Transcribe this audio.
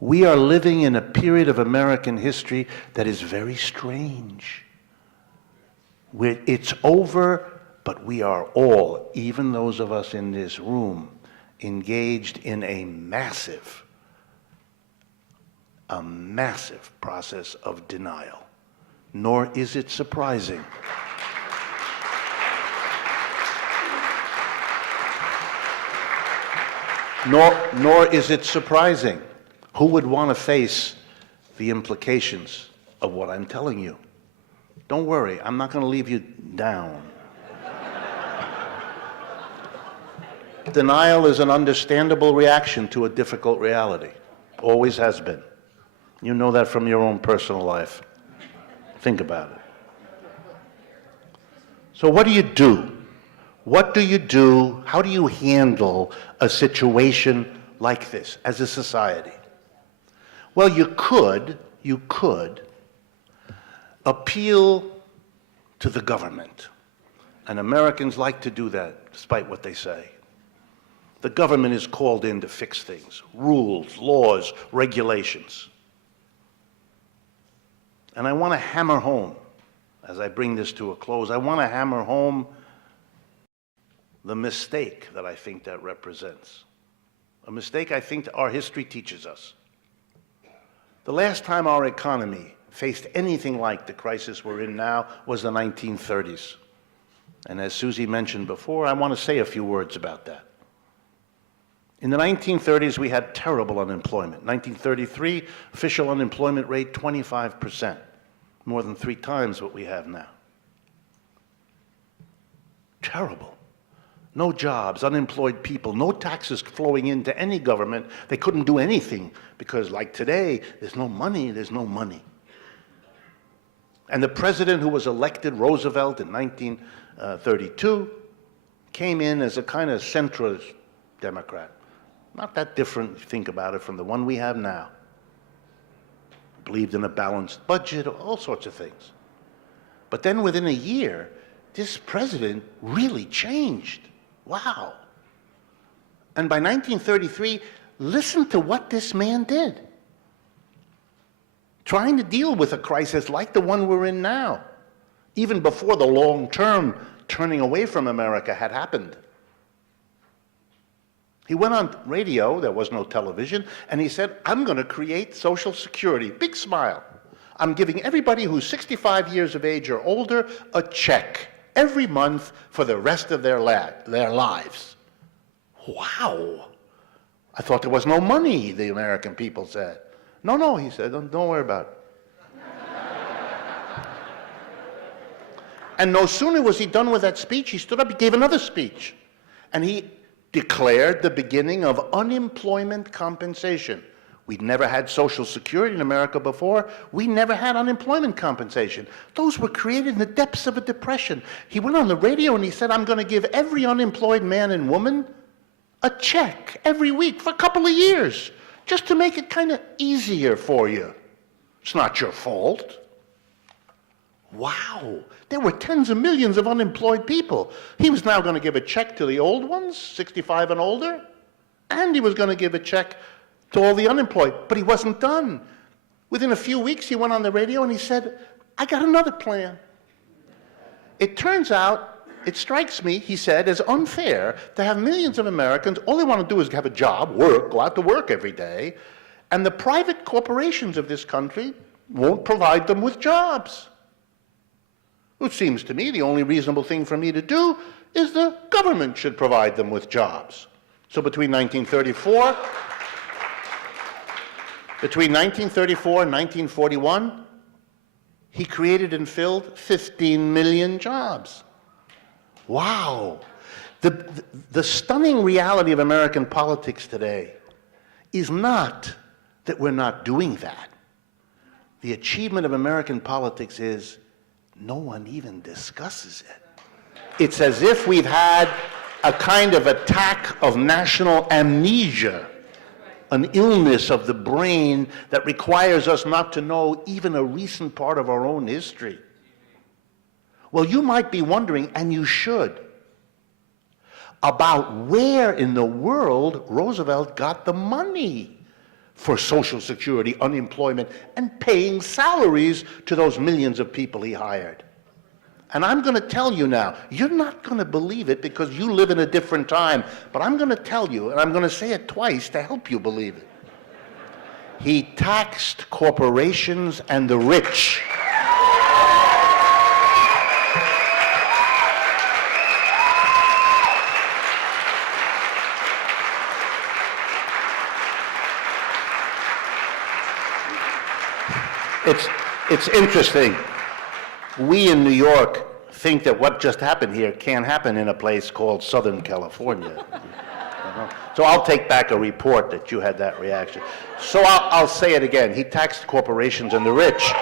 We are living in a period of American history that is very strange. It's over, but we are all, even those of us in this room, engaged in a massive process of denial. Nor is it surprising. Nor is it surprising. Who would want to face the implications of what I'm telling you? Don't worry, I'm not going to leave you down. Denial is an understandable reaction to a difficult reality. Always has been. You know that from your own personal life. Think about it. So what do you do? What do you do? How do you handle a situation like this as a society? Well, you could appeal to the government. And Americans like to do that, despite what they say. The government is called in to fix things, rules, laws, regulations. And I want to hammer home, as I bring this to a close, I want to hammer home the mistake that I think that represents. A mistake I think our history teaches us. The last time our economy faced anything like the crisis we're in now was the 1930s. And as Susie mentioned before, I want to say a few words about that. In the 1930s, we had terrible unemployment. 1933, official unemployment rate, 25%, more than 3 times what we have now. Terrible. No jobs, unemployed people, no taxes flowing into any government. They couldn't do anything because, like today, there's no money, there's no money. And the president who was elected, Roosevelt, in 1932, came in as a kind of centrist Democrat. Not that different, if you think about it, from the one we have now. Believed in a balanced budget, all sorts of things. But then within a year, this president really changed. Wow. And by 1933, listen to what this man did. Trying to deal with a crisis like the one we're in now, even before the long-term turning away from America had happened. He went on radio, there was no television, and he said, I'm going to create Social Security. Big smile. I'm giving everybody who's 65 years of age or older a check every month for the rest of their lives. Wow. I thought there was no money, the American people said. No, he said, don't worry about it. And no sooner was he done with that speech, he stood up, he gave another speech. And he declared the beginning of unemployment compensation. We'd never had Social Security in America before. We never had unemployment compensation. Those were created in the depths of a depression. He went on the radio and he said, I'm going to give every unemployed man and woman a check every week for a couple of years, just to make it kind of easier for you. It's not your fault. Wow. There were tens of millions of unemployed people. He was now going to give a check to the old ones, 65 and older, and he was going to give a check to all the unemployed, but he wasn't done. Within a few weeks, he went on the radio and he said, I got another plan. It turns out, it strikes me, he said, as unfair to have millions of Americans, all they want to do is have a job, work, go out to work every day, and the private corporations of this country won't provide them with jobs. It seems to me the only reasonable thing for me to do is the government should provide them with jobs. So between 1934 and 1941, he created and filled 15 million jobs. Wow. The stunning reality of American politics today is not that we're not doing that. The achievement of American politics is no one even discusses it. It's as if we've had a kind of attack of national amnesia, an illness of the brain that requires us not to know even a recent part of our own history. Well, you might be wondering, and you should, about where in the world Roosevelt got the money for Social Security, unemployment, and paying salaries to those millions of people he hired. And I'm going to tell you now, you're not going to believe it because you live in a different time, but I'm going to tell you, and I'm going to say it twice to help you believe it. He taxed corporations and the rich. It's interesting. We in New York think that what just happened here can't happen in a place called Southern California. So I'll take back a report that you had that reaction. So I'll say it again. He taxed corporations and the rich.